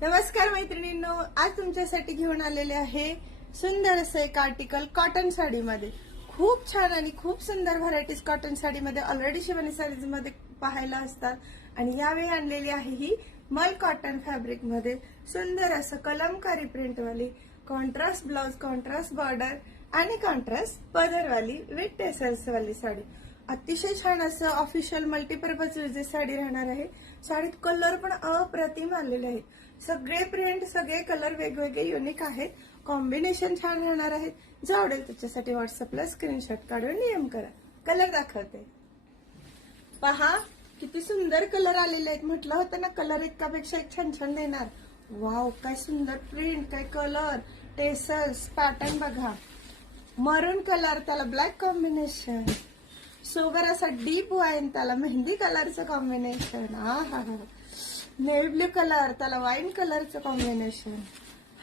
नमस्कार मैत्रिणींनो आज तुमच्यासाठी घेऊन आलेले आहे सुंदर असं एक आर्टिकल कॉटन साडीमध्ये. खूप छान आणि खूप सुंदर व्हरायटीज कॉटन साडीमध्ये ऑलरेडी शिवानी साडीजमध्ये पाहायला असतात. आणि यावेळी आणलेली आहे ही मल कॉटन फॅब्रिकमध्ये सुंदर असं कलमकारी प्रिंटवाली कॉन्ट्रास्ट ब्लाउज कॉन्ट्रास्ट बॉर्डर आणि कॉन्ट्रास्ट पदरवाली विथ टेसर्सवाली साडी. अतिशय छान असं ऑफिशियल मल्टीपर्पज युजेस साडी राहणार आहे. साडीत कलर पण अप्रतिम आलेले आहेत. सगळे प्रिंट सगळे कलर वेगवेगळे युनिक आहेत. कॉम्बिनेशन छान राहणार आहेत जो आवडेल त्याच्यासाठी व्हॉट्सअपला स्क्रीनशॉट काढून नियम करा. कलर दाखवते. पहा किती सुंदर कलर आलेले आहेत. म्हटलं होतं ना कलर इतकापेक्षा एक छान छान देणार. वाव काय सुंदर प्रिंट काय कलर टेसल्स पॅटर्न बघा. मरून कलर त्याला ब्लॅक कॉम्बिनेशन सोबर असा डीप वाईन त्याला मेहंदी कलरचं कॉम्बिनेशन हा हा हा नेव्ही ब्ल्यू कलर त्याला वाईन कलरचं कॉम्बिनेशन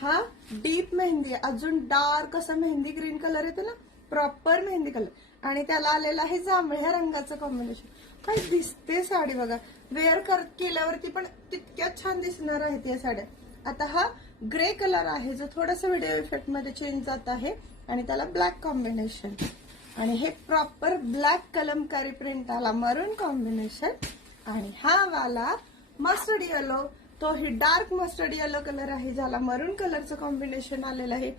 हा डीप मेहंदी अजून डार्क असं मेहंदी ग्रीन कलर येतो ना प्रॉपर मेहंदी कलर. आणि त्याला आलेलं आहे जांभळ्या रंगाचं कॉम्बिनेशन काय दिसते साडी बघा. वेअर कर केल्यावरती पण तितक्याच छान दिसणार आहेत या साड्या. आता हा ग्रे कलर आहे जो थोडासा व्हिडिओ इफेक्टमध्ये चेंज जात आहे. आणि त्याला ब्लॅक कॉम्बिनेशन आणि हे प्रॉपर ब्लॅक कलमकारी प्रिंट आला. मरून कॉम्बिनेशन आणि हा वाला मस्टर्ड येलो तो ही डार्क मस्टर्ड येलो कलर आहे. ज्याला मरून कलरचं कॉम्बिनेशन आलेलं आहे.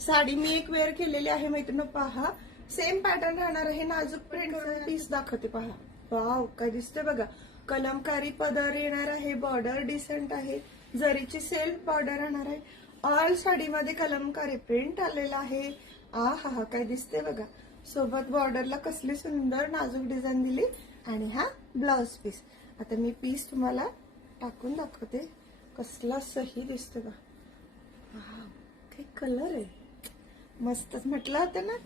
साडी मी एक वेअर केलेली आहे मैत्रिणी पहा. सेम पॅटर्न राहणार आहे. नाजूक प्रिंट पीस दाखवते पहा. वाव काय दिसते बघा. कलमकारी पदर येणार आहे. बॉर्डर डिसेंट आहे. जरीची सेल्फ बॉर्डर राहणार आहे. ऑल साडीमध्ये कलमकारी प्रिंट आलेला आहे. आ हा हा काय दिसते बघा. सोबत बॉर्डरला कसली सुंदर नाजूक डिझाईन दिली आणि हा ब्लाउज पीस आता मी पीस तुम्हाला टाकून दाखवते. कसला सही दिसतो का वाव, काय कलर आहे. मस्तच म्हटलं होतं ना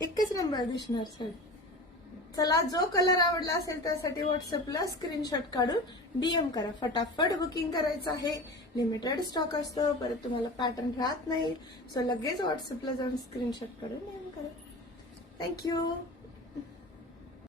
एकच नंबर दिसणार साडी चला जो कलर आवडला असेल त्यासाठी व्हॉट्सअपला स्क्रीनशॉट काढून डीएम करा. फटाफट बुकिंग करायचं आहे. लिमिटेड स्टॉक असतो परत तुम्हाला पॅटर्न राहत नाही. सो लगेच व्हॉट्सअपला जाऊन स्क्रीनशॉट काढून डीएम करा. थँक्यू